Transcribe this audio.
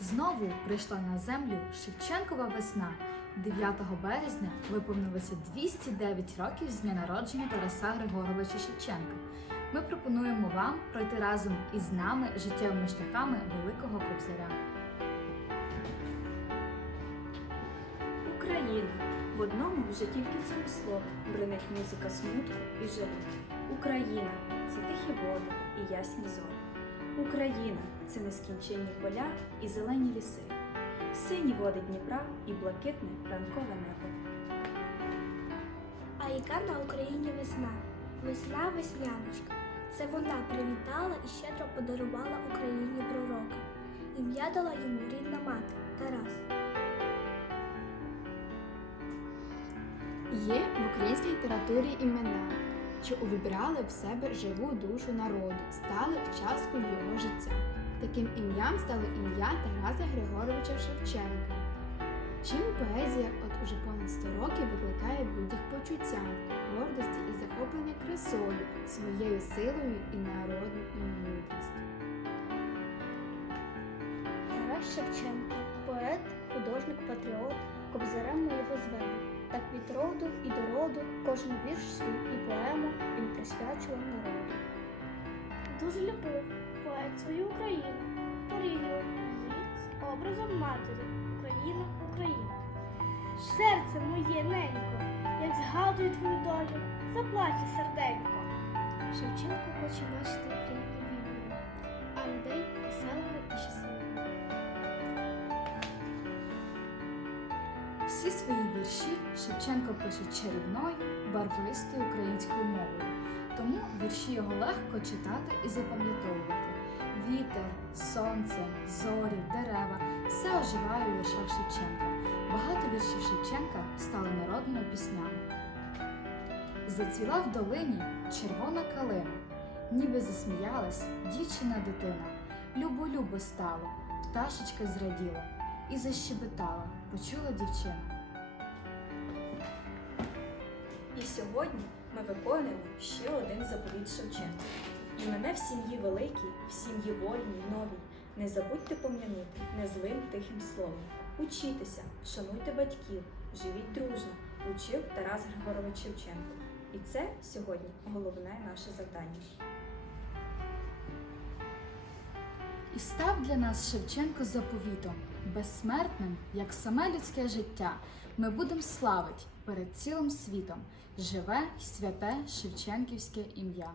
Знову прийшла на землю Шевченкова весна. 9 березня виповнилося 209 років з дня народження Тараса Григоровича Шевченка. Ми пропонуємо вам пройти разом із нами життєвими шляхами Великого Кобзаря. Україна. В одному вже тільки цьому слові бринить музика смутку і жалю. Україна це тихі води і ясні зорі. Україна це нескінченні поля і зелені ліси, сині води Дніпра і блакитне ранкове небо. А яка на Україні весна? Весна весняночка. Це вона привітала і щедро подарувала Україні пророка. Ім'я дала йому рідна мати Тарас. Є в українській літературі імена, що увібрали в себе живу душу народу, стали часткою його життя. Таким ім'ям стало ім'я Тараса Григоровича Шевченка. Чим поезія от уже понад 100 років викликає в людях почуття, гордості і захоплення красою, своєю силою і народною мудрістю. Тарас Шевченко, поет, художник, патріот, кобзарем ми його звемо. Так від роду і до роду кожен вірш свій і поему він присвячував народу. Дуже любив поет свою Україну, порівнював її з образом матері Україна, Україна. Серце моє ненько, як згадую твою долю, заплаче серденько. Шевченко хоче бачити Україну вільною, а людей веселими і щасливими. Всі свої вірші Шевченко пише чарівною, барвистою українською мовою. Тому вірші його легко читати і запам'ятовувати. Вітер, сонце, зорі, дерева все оживає у віршах Шевченка. Багато віршів Шевченка стали народними піснями. Зацвіла в долині червона калина, ніби засміялась дівчина дитина. Любо-любо стало, пташечка зраділа і защебетала, почула дівчина. І сьогодні ми виконуємо ще один заповіт Шевченка. І мене в сім'ї великій, в сім'ї вольній, новій. Не забудьте пом'янути незлим тихим словом. Учітеся, шануйте батьків, живіть дружно, учив Тарас Григорович Шевченко. І це сьогодні головне наше завдання. І став для нас Шевченко заповітом, безсмертним, як саме людське життя. Ми будемо славить перед цілим світом живе святе Шевченківське ім'я.